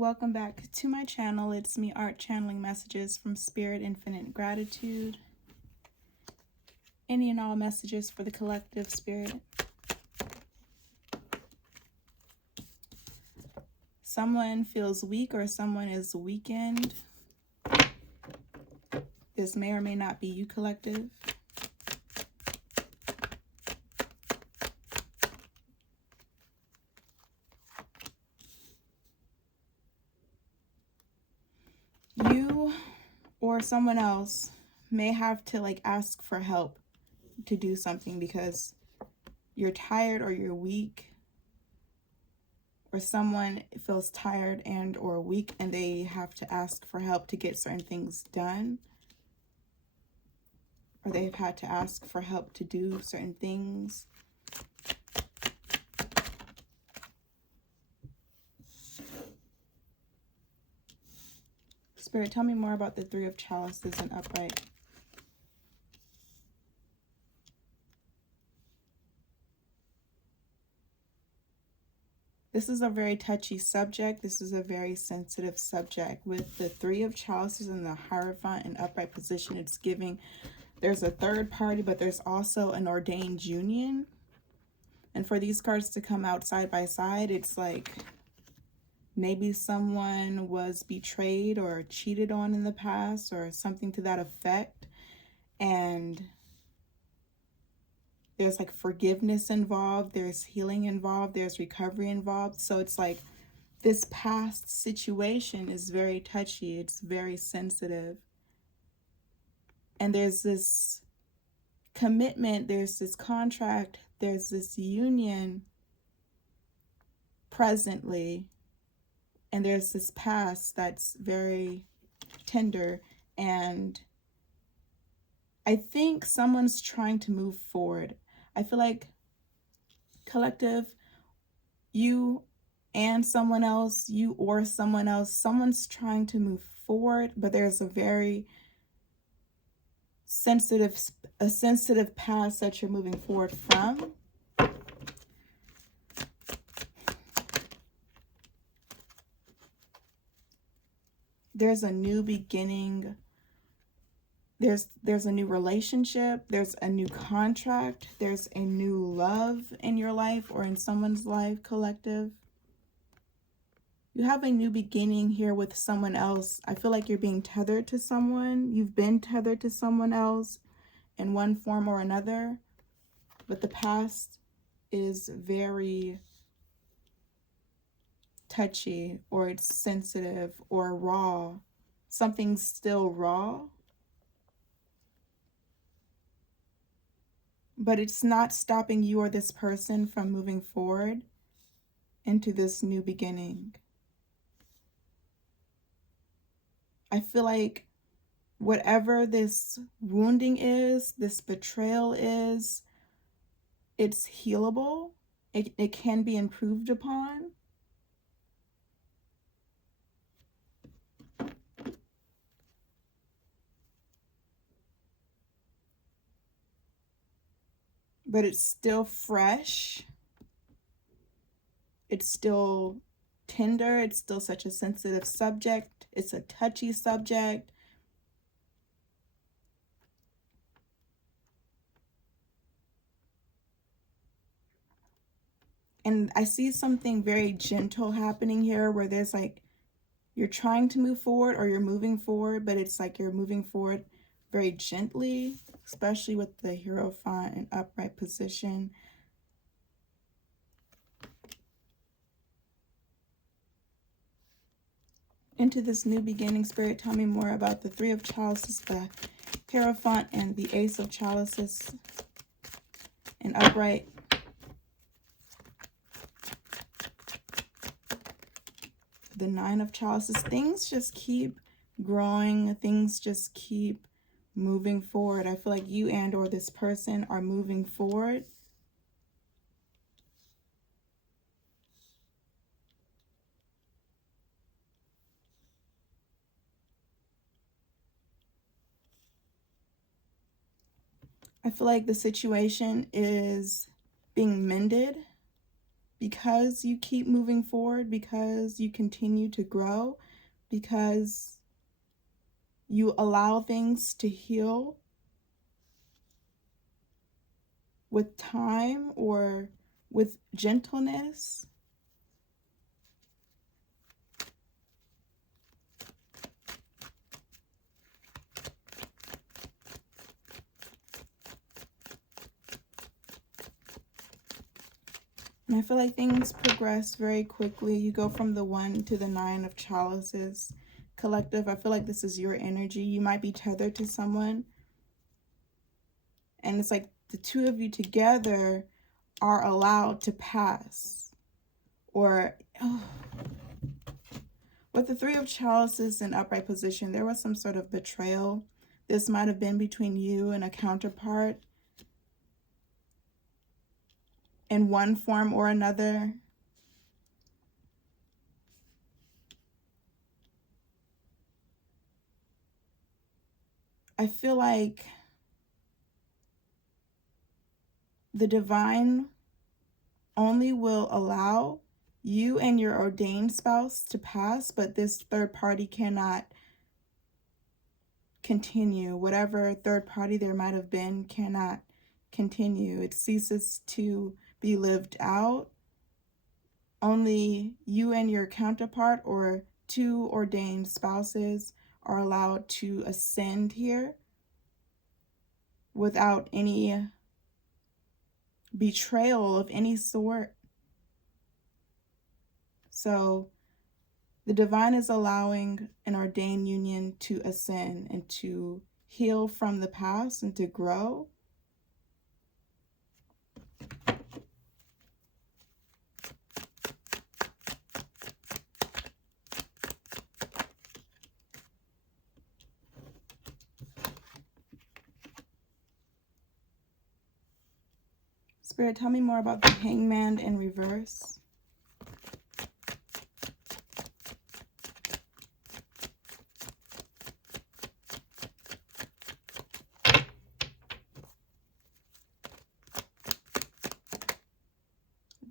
Welcome back to my channel. It's me, Art, channeling messages from Spirit Infinite Gratitude. Any and all messages for the collective spirit. Someone feels weak or someone is weakened. This may or may not be you, collective. You or someone else may have to ask for help to do something because you're tired or you're weak, or someone feels tired and or weak and they have to ask for help to get certain things done, or they've had to ask for help to do certain things. Spirit, tell me more about the Three of Chalices and upright. This is a very touchy subject. This is a very sensitive subject. With the Three of Chalices and the Hierophant in upright position, it's giving there's a third party, but there's also an ordained union. And for these cards to come out side by side, it's like maybe someone was betrayed or cheated on in the past or something to that effect. And there's forgiveness involved, there's healing involved, there's recovery involved. So it's like this past situation is very touchy, it's very sensitive. And there's this commitment, there's this contract, there's this union presently, and there's this past that's very tender. And I think someone's trying to move forward. I feel like, collective, you and someone else, you or someone else, someone's trying to move forward, but there's a very sensitive past that you're moving forward from. There's a new beginning. There's a new relationship, there's a new contract, there's a new love in your life or in someone's life, collective. You have a new beginning here with someone else. I feel like you're being tethered to someone. You've been tethered to someone else in one form or another, but the past is very touchy, or it's sensitive or raw. Something's still raw. But it's not stopping you or this person from moving forward into this new beginning. I feel like whatever this wounding is, this betrayal is, it's healable. It can be improved upon. But it's still fresh. It's still tender. It's still such a sensitive subject. It's a touchy subject. And I see something very gentle happening here where there's you're trying to move forward or you're moving forward, but it's like you're moving forward very gently, especially with the Hierophant in upright position. Into this new beginning, Spirit, tell me more about the Three of Chalices, the Hierophant, and the Ace of Chalices in upright. The Nine of Chalices. Things just keep growing. Things just keep moving forward. I feel like you and or this person are moving forward. I feel like the situation is being mended. because you keep moving forward, because you continue to grow, because you allow things to heal with time or with gentleness. And I feel like things progress very quickly. You go from the 1 to the 9 of chalices. Collective, I feel like this is your energy. You might be tethered to someone. And it's like the two of you together are allowed to pass. Or, with the 3 of chalices in upright position, there was some sort of betrayal. This might have been between you and a counterpart in one form or another. I feel like the divine only will allow you and your ordained spouse to pass, but this third party cannot continue. Whatever third party there might have been cannot continue. It ceases to be lived out. Only you and your counterpart or 2 ordained spouses are allowed to ascend here without any betrayal of any sort. So the divine is allowing an ordained union to ascend and to heal from the past and to grow. Spirit, tell me more about the Hangman in reverse.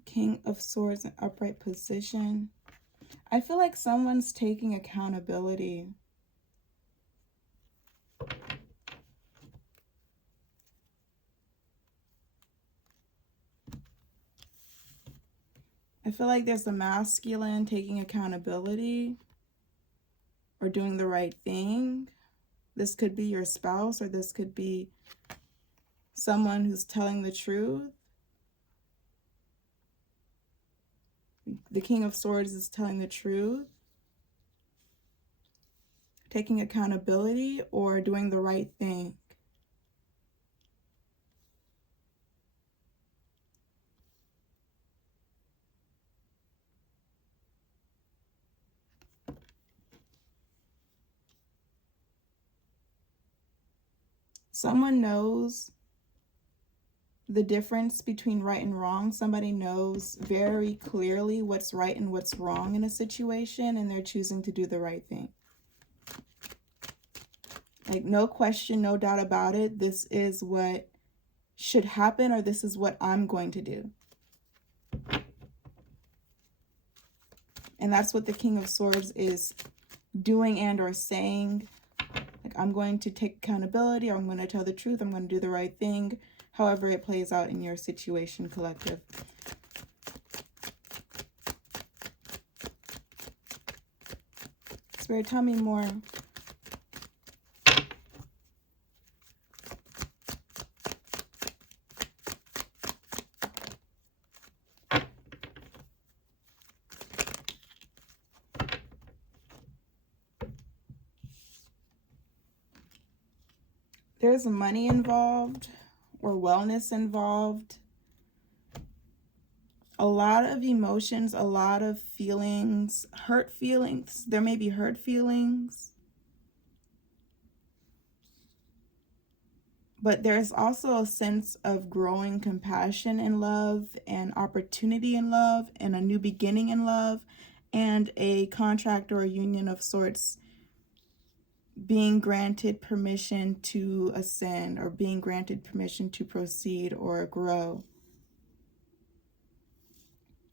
King of Swords in upright position. I feel like someone's taking accountability. I feel like there's a masculine taking accountability or doing the right thing. This could be your spouse, or this could be someone who's telling the truth. The King of Swords is telling the truth, taking accountability, or doing the right thing. Someone knows the difference between right and wrong. Somebody knows very clearly what's right and what's wrong in a situation, and they're choosing to do the right thing. Like, no question, no doubt about it. This is what should happen, or this is what I'm going to do. And that's what the King of Swords is doing and or saying. Like, I'm going to take accountability, or I'm going to tell the truth, I'm going to do the right thing, however it plays out in your situation, collective. Spirit, tell me more. There's money involved or wellness involved. A lot of emotions, a lot of feelings, hurt feelings. There may be hurt feelings. But there's also a sense of growing compassion in love and opportunity in love and a new beginning in love and a contract or a union of sorts being granted permission to ascend or being granted permission to proceed or grow.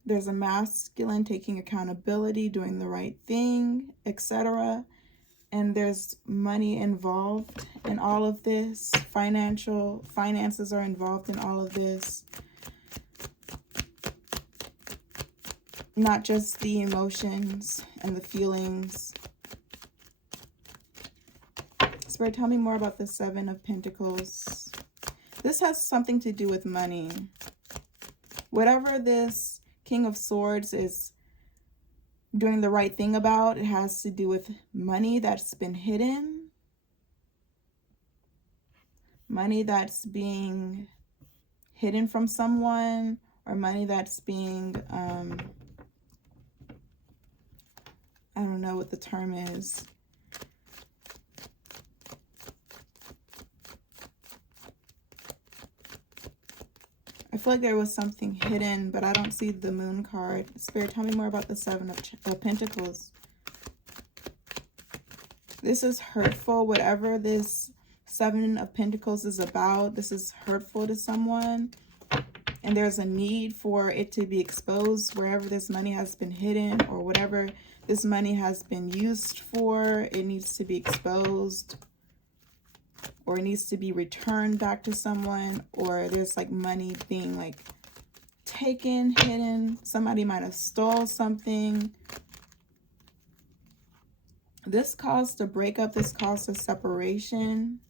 There's a masculine taking accountability, doing the right thing, etc. And there's money involved in all of this. Finances are involved in all of this. Not just the emotions and the feelings. Spirit, tell me more about the Seven of Pentacles. This has something to do with money. Whatever this King of Swords is doing the right thing about, it has to do with money that's been hidden. Money that's being hidden from someone, or money that's being, I don't know what the term is. I feel like there was something hidden, but I don't see the Moon card. Spirit, tell me more about the Seven of Pentacles. This is hurtful. Whatever this Seven of Pentacles is about, this is hurtful to someone. And there's a need for it to be exposed wherever this money has been hidden, or whatever this money has been used for. It needs to be exposed, or it needs to be returned back to someone, or there's like money being like taken, hidden. Somebody might have stole something. This caused a breakup. This caused a separation.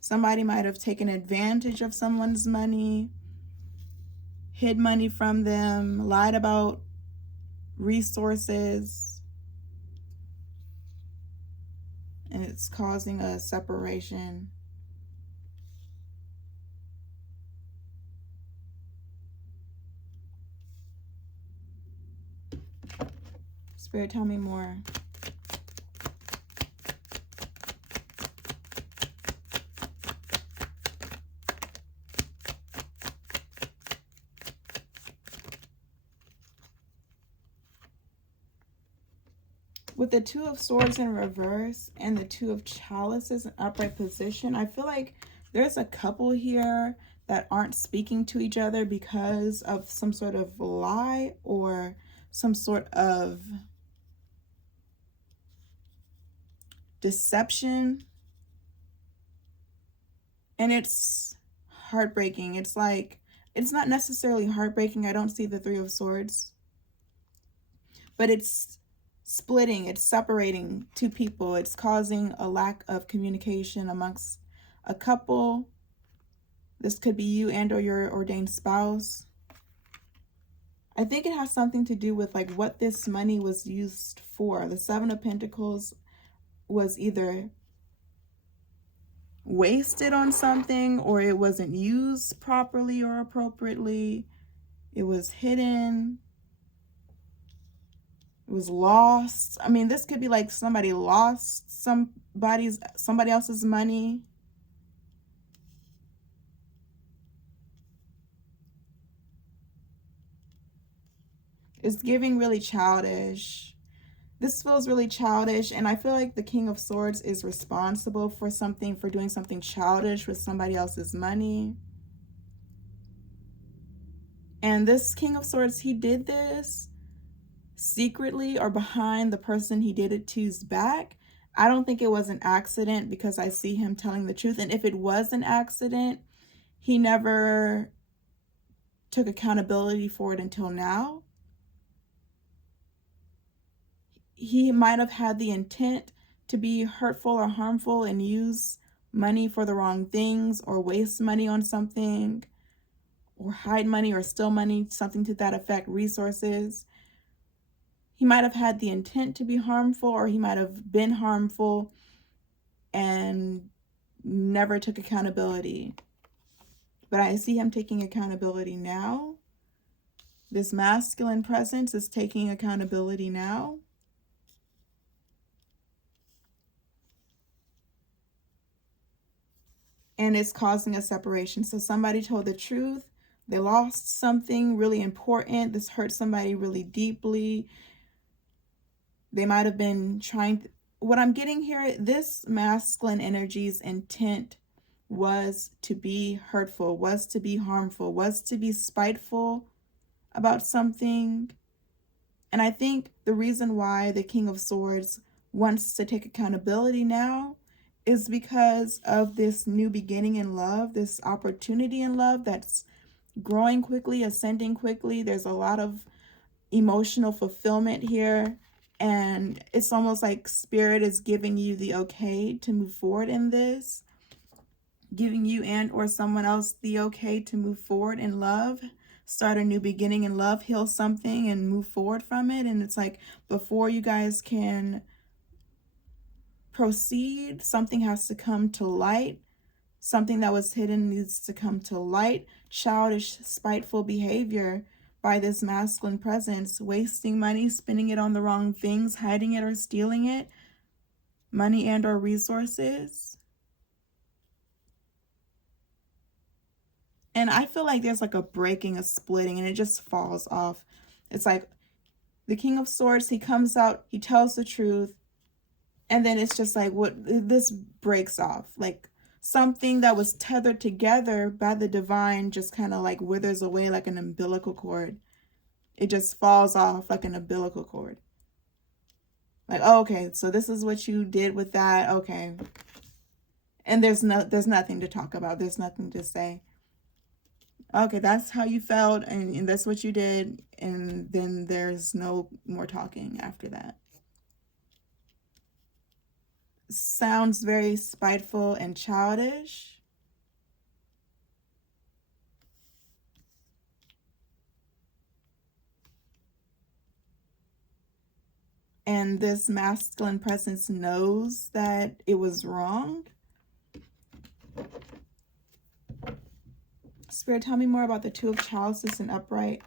Somebody might have taken advantage of someone's money, hid money from them, lied about resources, and it's causing a separation. Spirit, tell me more. With the Two of Swords in reverse and the Two of Chalices in upright position, I feel like there's a couple here that aren't speaking to each other because of some sort of lie or some sort of deception. And it's heartbreaking. It's like, it's not necessarily heartbreaking. I don't see the Three of Swords. But it's splitting, it's separating two people. It's causing a lack of communication amongst a couple. This could be you and or your ordained spouse. I think it has something to do with like what this money was used for. The Seven of Pentacles was either wasted on something, or it wasn't used properly or appropriately. It was hidden. It was lost. I mean, this could be like somebody lost somebody else's money. It's giving really childish. This feels really childish, and I feel like the King of Swords is responsible for something, for doing something childish with somebody else's money. And this King of Swords, he did this secretly or behind the person he did it to's back. I don't think it was an accident, because I see him telling the truth. And if it was an accident, he never took accountability for it until now. He might have had the intent to be hurtful or harmful and use money for the wrong things, or waste money on something, or hide money or steal money, something to that effect, resources. He might have had the intent to be harmful, or he might have been harmful and never took accountability. But I see him taking accountability now. This masculine presence is taking accountability now. And it's causing a separation. So somebody told the truth. They lost something really important. This hurt somebody really deeply. They might have been trying. What I'm getting here, this masculine energy's intent was to be hurtful, was to be harmful, was to be spiteful about something. And I think the reason why the King of Swords wants to take accountability now is because of this new beginning in love, this opportunity in love that's growing quickly, ascending quickly. There's a lot of emotional fulfillment here. And it's almost like Spirit is giving you the okay to move forward in this, giving you and or someone else the okay to move forward in love, start a new beginning in love, heal something and move forward from it. And it's like before you guys can proceed, something has to come to light. Something that was hidden needs to come to light. Childish, spiteful behavior by this masculine presence, wasting money, spending it on the wrong things, hiding it or stealing it, money and or resources. And I feel like there's like a breaking, a splitting, and it just falls off. It's like the King of Swords, he comes out, he tells the truth, and then it's just like what this breaks off. Like something that was tethered together by the divine just kind of like withers away like an umbilical cord. It just falls off like an umbilical cord. Like, oh, okay, so this is what you did with that. Okay. And there's nothing to talk about. There's nothing to say. Okay, that's how you felt and that's what you did. And then there's no more talking after that. Sounds very spiteful and childish. And this masculine presence knows that it was wrong. Spirit, tell me more about the Two of Chalices and upright.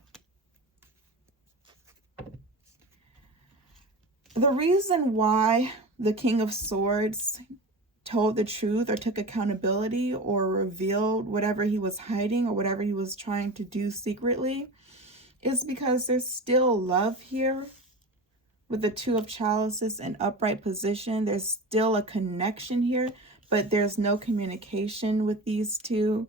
The reason why the King of Swords told the truth or took accountability or revealed whatever he was hiding or whatever he was trying to do secretly is because there's still love here. With the Two of Chalices in upright position, there's still a connection here, but there's no communication with these two.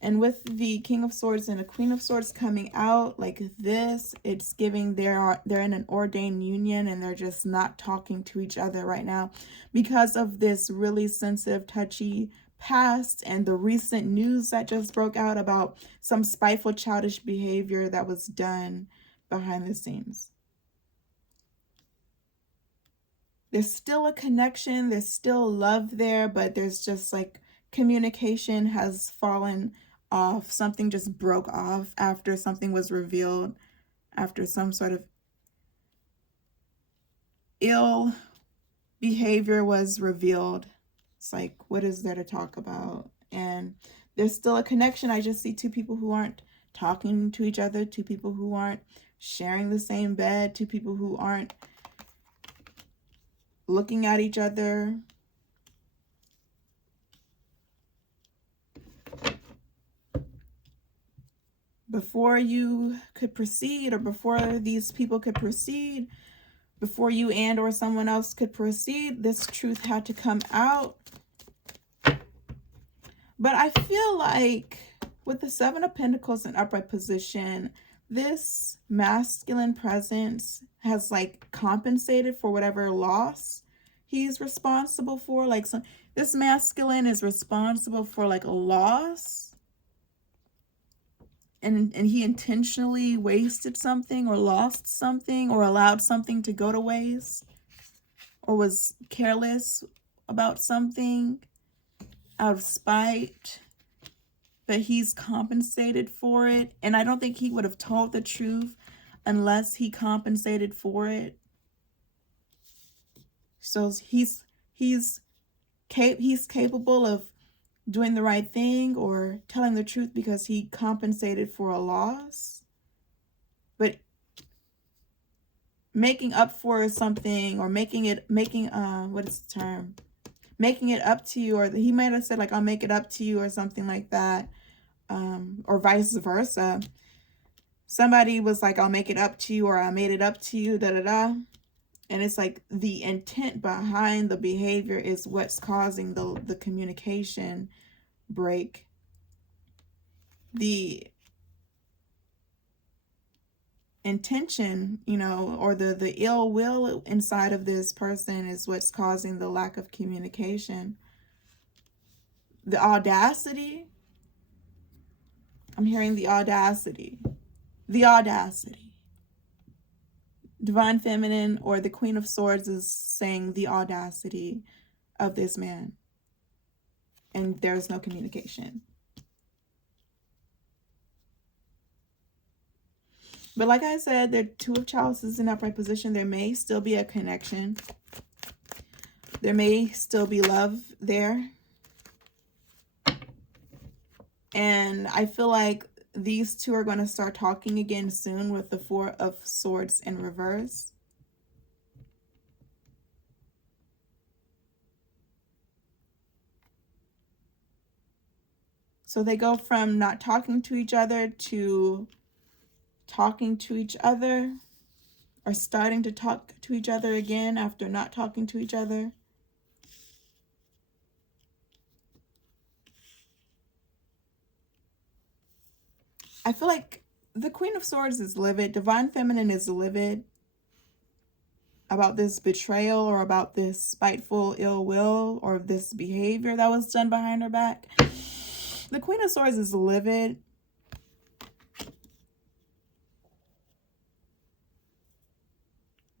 And with the King of Swords and the Queen of Swords coming out like this, it's giving they're in an ordained union and they're just not talking to each other right now because of this really sensitive, touchy past and the recent news that just broke out about some spiteful, childish behavior that was done behind the scenes. There's still a connection, there's still love there, but there's just like communication has fallen off. Something just broke off after something was revealed, after some sort of ill behavior was revealed. It's like, what is there to talk about? And there's still a connection. I just see two people who aren't talking to each other, two people who aren't sharing the same bed, two people who aren't looking at each other. Before you could proceed, or before these people could proceed, before you and or someone else could proceed, this truth had to come out. But I feel like with the Seven of Pentacles in upright position, this masculine presence has like compensated for whatever loss he's responsible for. Like this masculine is responsible for like a loss. And he intentionally wasted something or lost something or allowed something to go to waste or was careless about something out of spite, but he's compensated for it. And I don't think he would have told the truth unless he compensated for it. So he's capable of doing the right thing or telling the truth because he compensated for a loss. But making up for something or making it up to you, or he might have said like, I'll make it up to you or something like that, or vice versa. Somebody was like, I'll make it up to you, or I made it up to you, and it's like the intent behind the behavior is what's causing the communication break. The intention, or the ill will inside of this person is what's causing the lack of communication. The audacity. I'm hearing the audacity. The audacity. Divine Feminine or the Queen of Swords is saying the audacity of this man. And there's no communication. But like I said, the Two of Chalices in upright position. There may still be a connection. There may still be love there. And I feel like these two are going to start talking again soon with the Four of Swords in reverse. So they go from not talking to each other to talking to each other, or starting to talk to each other again after not talking to each other. I feel like the Queen of Swords is livid. Divine Feminine is livid about this betrayal or about this spiteful ill will or this behavior that was done behind her back. The Queen of Swords is livid.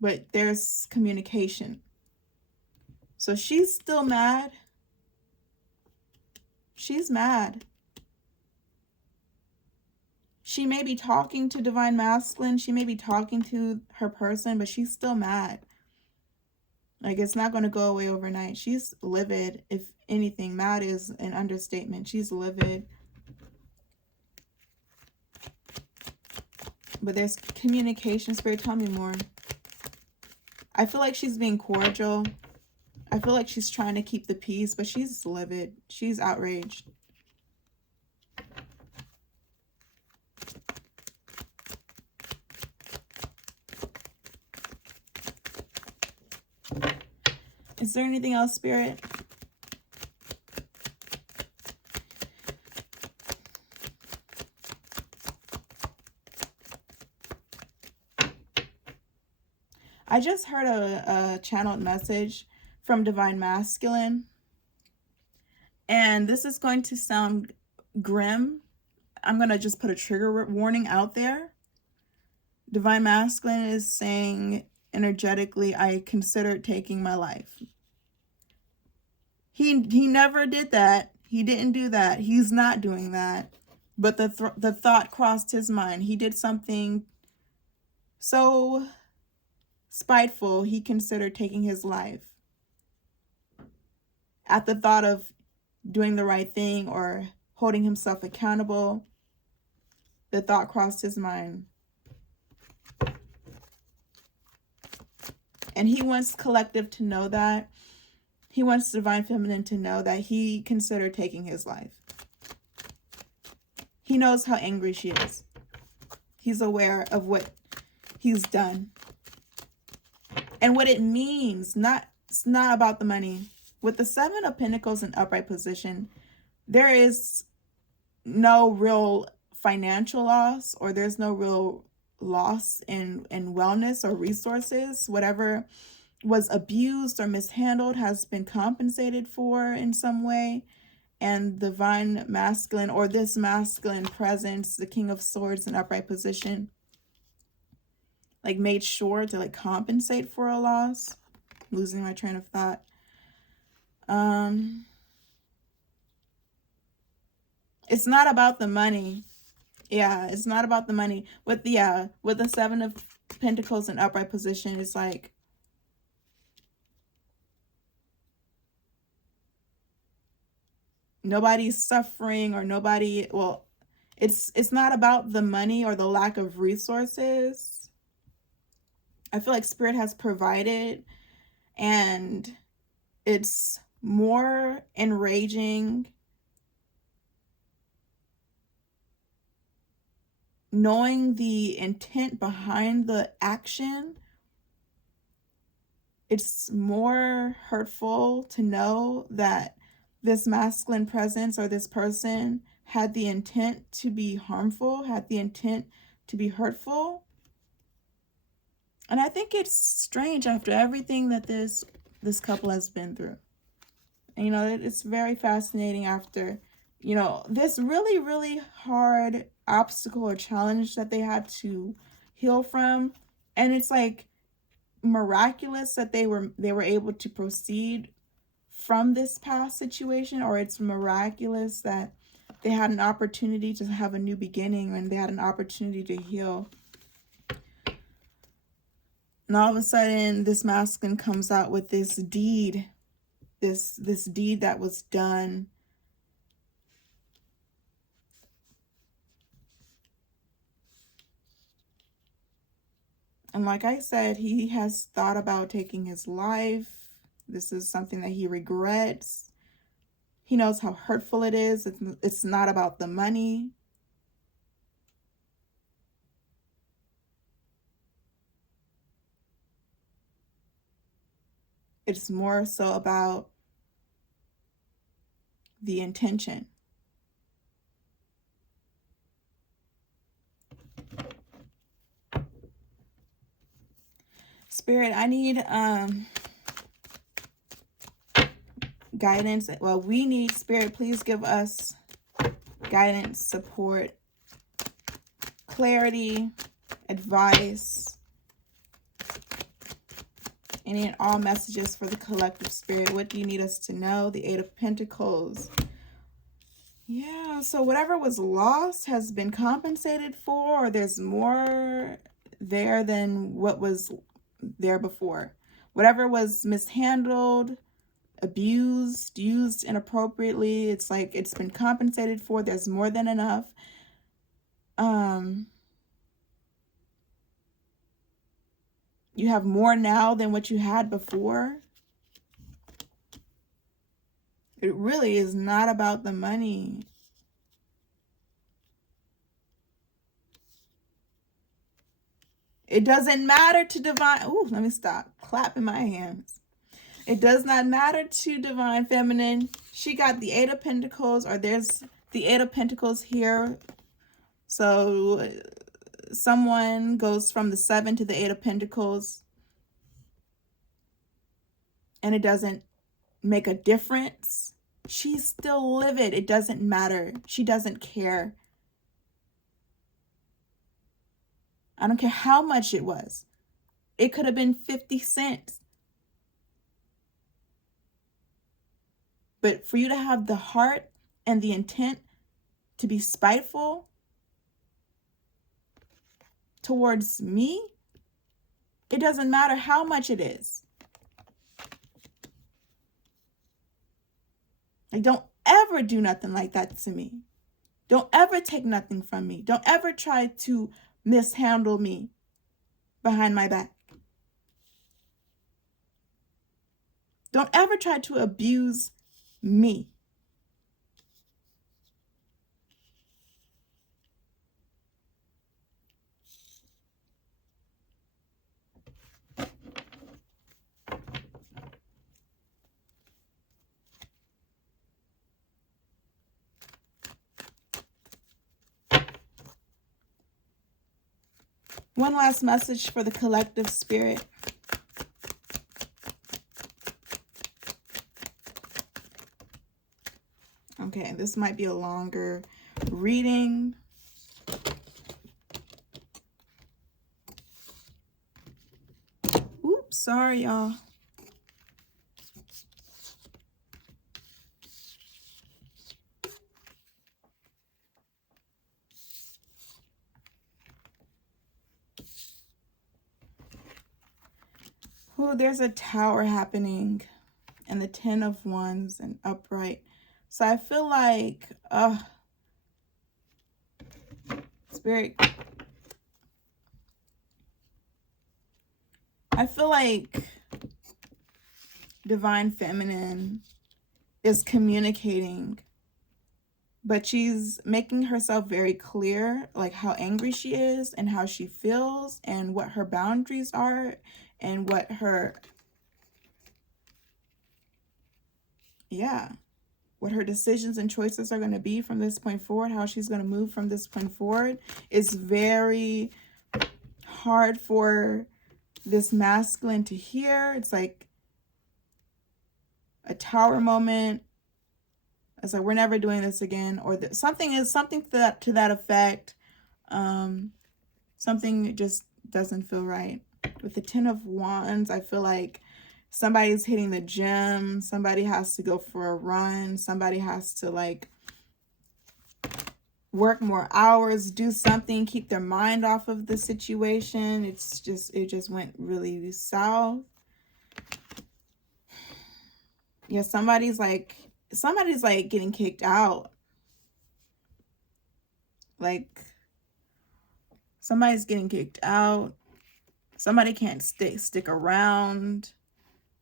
But there's communication. So she's still mad. She's mad. She may be talking to Divine Masculine. She may be talking to her person, but she's still mad. Like, it's not going to go away overnight. She's livid. If anything, mad is an understatement. She's livid. But there's communication. Spirit, tell me more. I feel like she's being cordial. I feel like she's trying to keep the peace, but she's livid. She's outraged. Is there anything else, Spirit? I just heard a channeled message from Divine Masculine. And this is going to sound grim. I'm going to just put a trigger warning out there. Divine Masculine is saying energetically, I considered taking my life. He never did that. He didn't do that. He's not doing that. But the thought crossed his mind. He did something so spiteful, he considered taking his life. At the thought of doing the right thing or holding himself accountable, the thought crossed his mind. And he wants collective to know that. He wants Divine Feminine to know that he considered taking his life. He knows how angry she is. He's aware of what he's done. And what it means, it's not about the money. With the Seven of Pentacles in upright position, there is no real financial loss, or there's no real loss in wellness or resources. Whatever was abused or mishandled has been compensated for in some way. And Divine Masculine, or this masculine presence, the King of Swords in upright position, like made sure to like compensate for a loss. I'm losing my train of thought. It's not about the money. Yeah, it's not about the money. With the Seven of Pentacles in upright position, it's like nobody's suffering, or nobody, well, it's not about the money or the lack of resources. I feel like Spirit has provided, and it's more enraging knowing the intent behind the action. It's more hurtful to know that this masculine presence or this person had the intent to be harmful, had the intent to be hurtful. And I think it's strange after everything that this couple has been through. And, you know, it's very fascinating after, you know, this really, really hard obstacle or challenge that they had to heal from. And it's like miraculous that they were able to proceed from this past situation, or it's miraculous that they had an opportunity to have a new beginning and they had an opportunity to heal. And all of a sudden, this masculine comes out with this deed, this deed that was done. And like I said, he has thought about taking his life. This is something that he regrets. He knows how hurtful it is. It's not about the money. It's more so about the intention. Spirit, I need guidance. Well, we need, Spirit, please give us guidance, support, clarity, advice, any and all messages for the collective, Spirit. What do you need us to know? The Eight of Pentacles. Yeah, so whatever was lost has been compensated for, or there's more there than what was there before. Whatever was mishandled, abused, used inappropriately, it's like it's been compensated for. There's more than enough. You have more now than what you had before. It really is not about the money. It doesn't matter to divine. Ooh, let me stop clapping my hands. It does not matter to divine feminine. She got the Eight of Pentacles, or there's the Eight of Pentacles here. So someone goes from the Seven to the Eight of Pentacles, and it doesn't make a difference. She's still livid. It doesn't matter. She doesn't care. I don't care how much it was. It could have been 50 cents. But for you to have the heart and the intent to be spiteful towards me, it doesn't matter how much it is. Like, don't ever do nothing like that to me. Don't ever take nothing from me. Don't ever try to mishandle me behind my back. Don't ever try to abuse me. One last message for the collective, Spirit. Okay, this might be a longer reading. Oops, sorry, y'all. Oh, there's a tower happening, and the Ten of Wands and upright. So I feel like, Spirit, I feel like divine feminine is communicating, but she's making herself very clear, like how angry she is and how she feels and what her boundaries are and what her, what her decisions and choices are going to be from this point forward, how she's going to move from this point forward. Is very hard for this masculine to here. It's like a tower moment. It's like, we're never doing this again, or something to that effect. Something just doesn't feel right. With the 10 of Wands, I feel like somebody's hitting the gym. Somebody has to go for a run. Somebody has to like work more hours, do something, keep their mind off of the situation. It just went really south. Yeah, somebody's like getting kicked out. Like somebody's getting kicked out. Somebody can't stick around.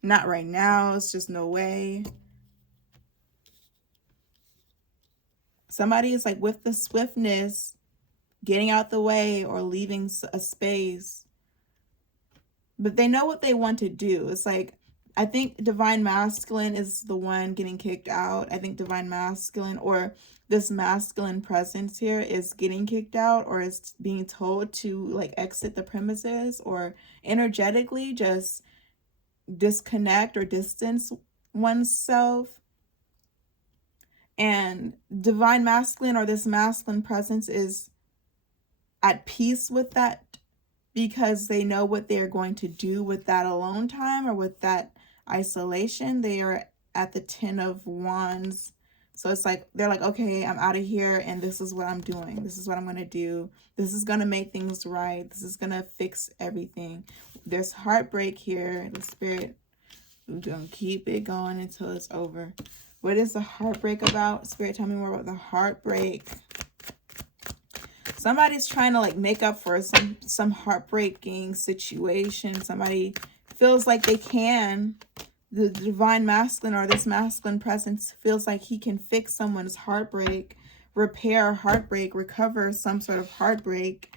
Not right now. It's just no way. Somebody is like with the swiftness, getting out the way or leaving a space. But they know what they want to do. It's like, I think Divine Masculine is the one getting kicked out. I think Divine Masculine, or this masculine presence here, is getting kicked out, or is being told to like exit the premises, or energetically just disconnect or distance oneself. And Divine Masculine, or this masculine presence, is at peace with that, because they know what they're going to do with that alone time or with that isolation. They are at the 10 of Wands. So it's like, they're like, okay, I'm out of here, and this is what I'm doing. This is what I'm going to do. This is going to make things right. This is going to fix everything. There's heartbreak here. The Spirit, we're going to keep it going until it's over. What is the heartbreak about? Spirit, tell me more about the heartbreak. Somebody's trying to like make up for some heartbreaking situation. Somebody feels like they can. The Divine Masculine, or this masculine presence, feels like he can fix someone's heartbreak, repair heartbreak, recover some sort of heartbreak.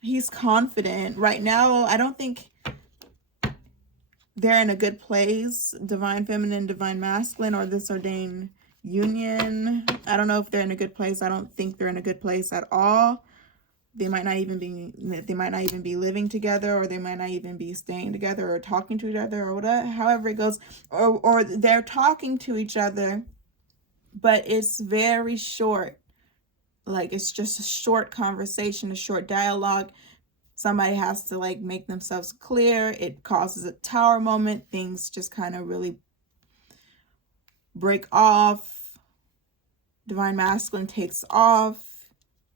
He's confident. Right now, I don't think they're in a good place. Divine Feminine, Divine Masculine, or this ordained union. I don't know if they're in a good place. I don't think they're in a good place at all. They might not even be living together, or they might not even be staying together or talking to each other, or whatever, however it goes, or they're talking to each other, but it's very short. Like, it's just a short conversation, a short dialogue. Somebody has to like make themselves clear. It causes a tower moment. Things just kind of really break off. Divine Masculine takes off.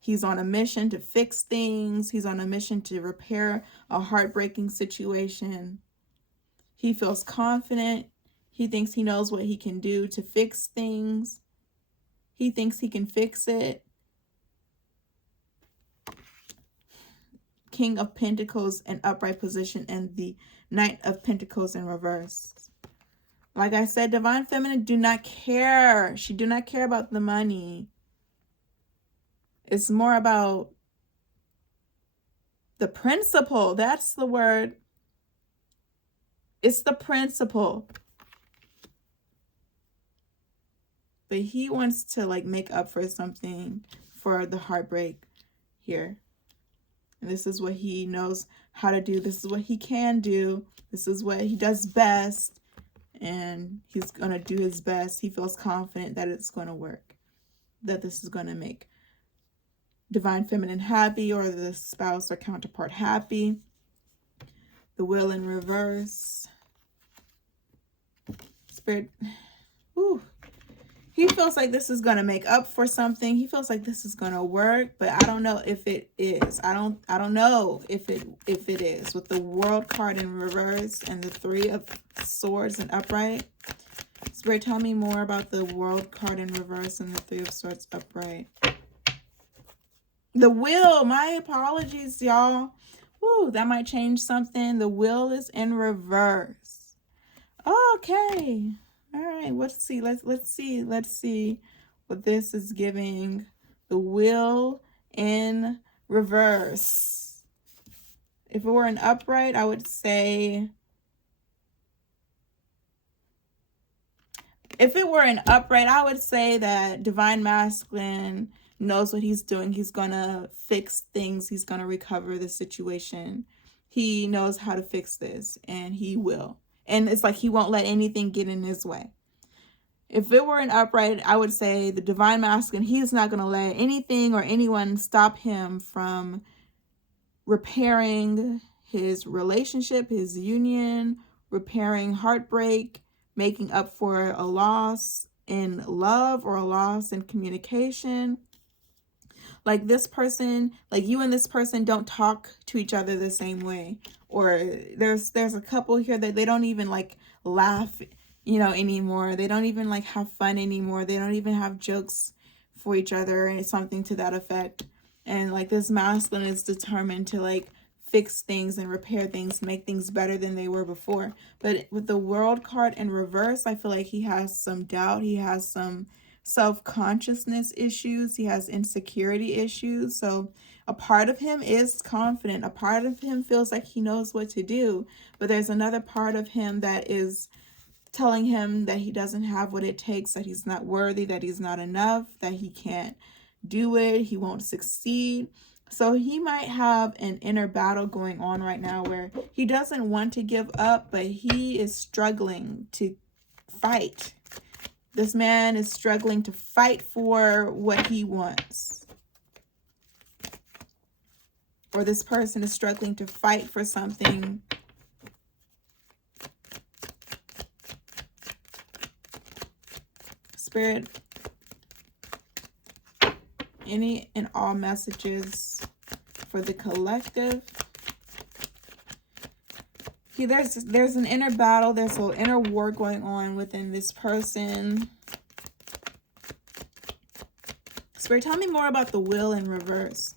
He's on a mission to fix things. He's on a mission to repair a heartbreaking situation. He feels confident. He thinks he knows what he can do to fix things. He thinks he can fix it. King of Pentacles in upright position, and the Knight of Pentacles in reverse. Like I said, Divine Feminine do not care. She do not care about the money. It's more about the principle. That's the word. It's the principle. But he wants to like make up for something, for the heartbreak here. And this is what he knows how to do. This is what he can do. This is what he does best. And he's going to do his best. He feels confident that it's going to work, that this is going to make Divine Feminine happy, or the spouse or counterpart happy. The Wheel in reverse. Spirit, whew. He feels like this is going to make up for something. He feels like this is going to work, but I don't know if it is. I don't know if it is. With the World card in reverse and the 3 of Swords in upright. Spirit, tell me more about the World card in reverse and the 3 of Swords upright. The Wheel, my apologies, y'all. Woo, that might change something. The Wheel is in reverse. Okay. All right, let's see. Let's see what this is giving. The Wheel in reverse. If it were an upright, I would say, if it were an upright, I would say that Divine Masculine knows what he's doing. He's going to fix things. He's going to recover the situation. He knows how to fix this, and he will. And it's like he won't let anything get in his way. If it were an upright, I would say the divine masculine, he's not going to let anything or anyone stop him from repairing his relationship, his union, repairing heartbreak, making up for a loss in love or a loss in communication. Like this person, like you and this person don't talk to each other the same way. Or there's a couple here that they don't even like laugh, anymore. They don't even like have fun anymore. They don't even have jokes for each other and something to that effect. And like this masculine is determined to like fix things and repair things, make things better than they were before. But with the World card in reverse, I feel like he has some doubt. He has some self-consciousness issues. He has insecurity issues. So a part of him is confident. A part of him feels like he knows what to do. But there's another part of him that is telling him that he doesn't have what it takes, that he's not worthy, that he's not enough, that he can't do it, he won't succeed. So he might have an inner battle going on right now where he doesn't want to give up, but he is struggling to fight. This man is struggling to fight for what he wants. Or this person is struggling to fight for something. Spirit, any and all messages for the collective. There's an inner battle. There's an inner war going on within this person. Spirit, tell me more about the Wheel in reverse.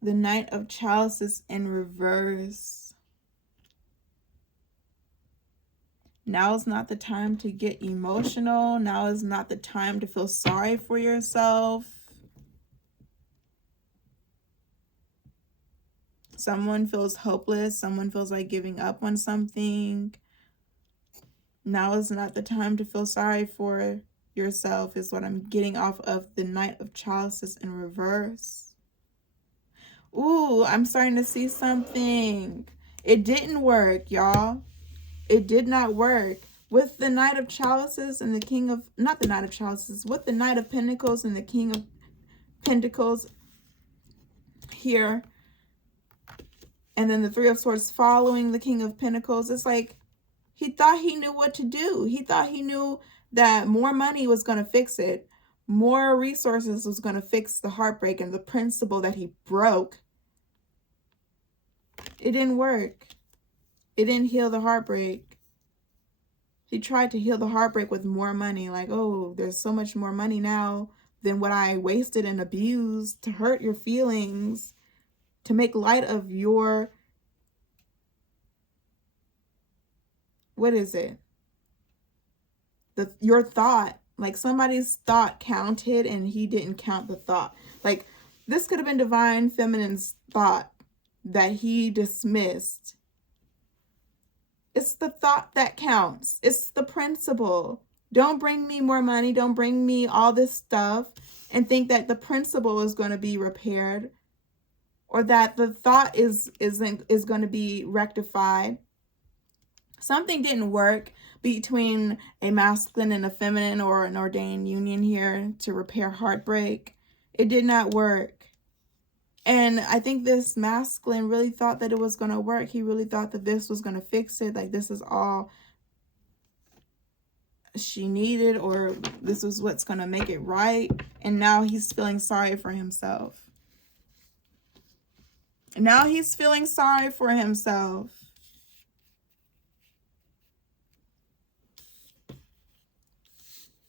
The Knight of Chalices in reverse. Now is not the time to get emotional. Now is not the time to feel sorry for yourself. Someone feels hopeless. Someone feels like giving up on something. Now is not the time to feel sorry for yourself is what I'm getting off of the Knight of Chalices in reverse. Ooh, I'm starting to see something. It didn't work, y'all. It did not work. With the Knight of Chalices and the King of, not the Knight of Chalices, with the Knight of Pentacles and the King of Pentacles here, and then the Three of Swords following the King of Pentacles, it's like he thought he knew what to do. He thought he knew that more money was going to fix it. More resources was going to fix the heartbreak and the principle that he broke. It didn't work. It didn't heal the heartbreak. He tried to heal the heartbreak with more money. Like, oh, there's so much more money now than what I wasted and abused to hurt your feelings, to make light of your, what is it? Your thought. Like somebody's thought counted and he didn't count the thought. Like this could have been Divine Feminine's thought that he dismissed. It's the thought that counts. It's the principle. Don't bring me more money. Don't bring me all this stuff and think that the principle is going to be repaired or that the thought is going to be rectified. Something didn't work between a masculine and a feminine or an ordained union here to repair heartbreak. It did not work. And I think this masculine really thought that it was going to work. He really thought that this was going to fix it. Like this is all she needed, or this is what's going to make it right. And now he's feeling sorry for himself. Now he's feeling sorry for himself.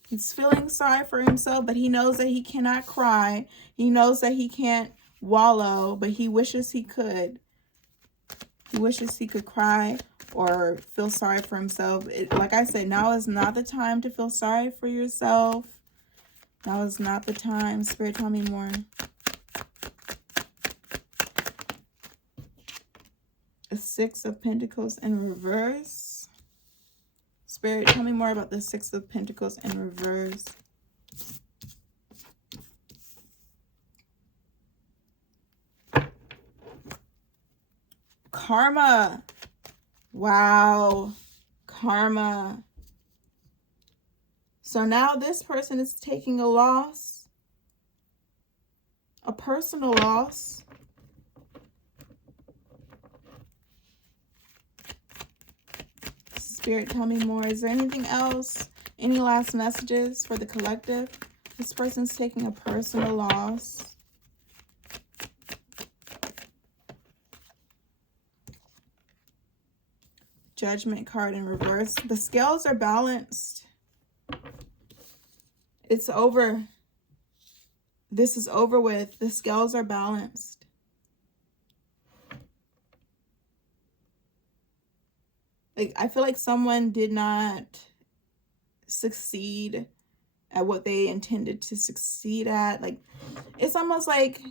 He's feeling sorry for himself, but he knows that he cannot cry. He knows that he can't wallow, but he wishes he could. He wishes he could cry or feel sorry for himself. Like I said, now is not the time to feel sorry for yourself. Now is not the time. Spirit, tell me more. The Six of Pentacles in reverse. Spirit, tell me more about the Six of Pentacles in reverse. Karma. Wow. Karma. So now this person is taking a loss. A personal loss. Spirit, tell me more. Is there anything else? Any last messages for the collective? This person's taking a personal loss. Judgment card in reverse. The scales are balanced. It's over. This is over with. The scales are balanced. Like, I feel like someone did not succeed at what they intended to succeed at. Like, it's almost like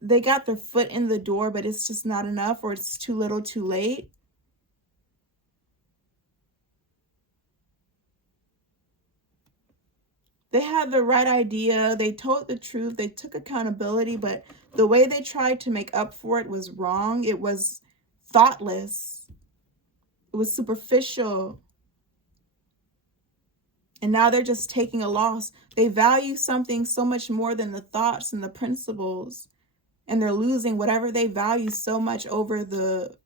they got their foot in the door, but it's just not enough, or it's too little too late. They had the right idea. They told the truth. They took accountability, but the way they tried to make up for it was wrong. It was thoughtless. It was superficial. And now they're just taking a loss. They value something so much more than the thoughts and the principles. And they're losing whatever they value so much over the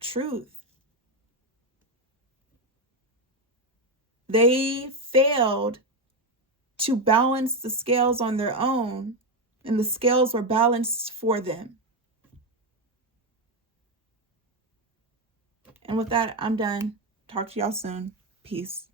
truth. They failed to balance the scales on their own, and the scales were balanced for them. And with that, I'm done. Talk to y'all soon. Peace.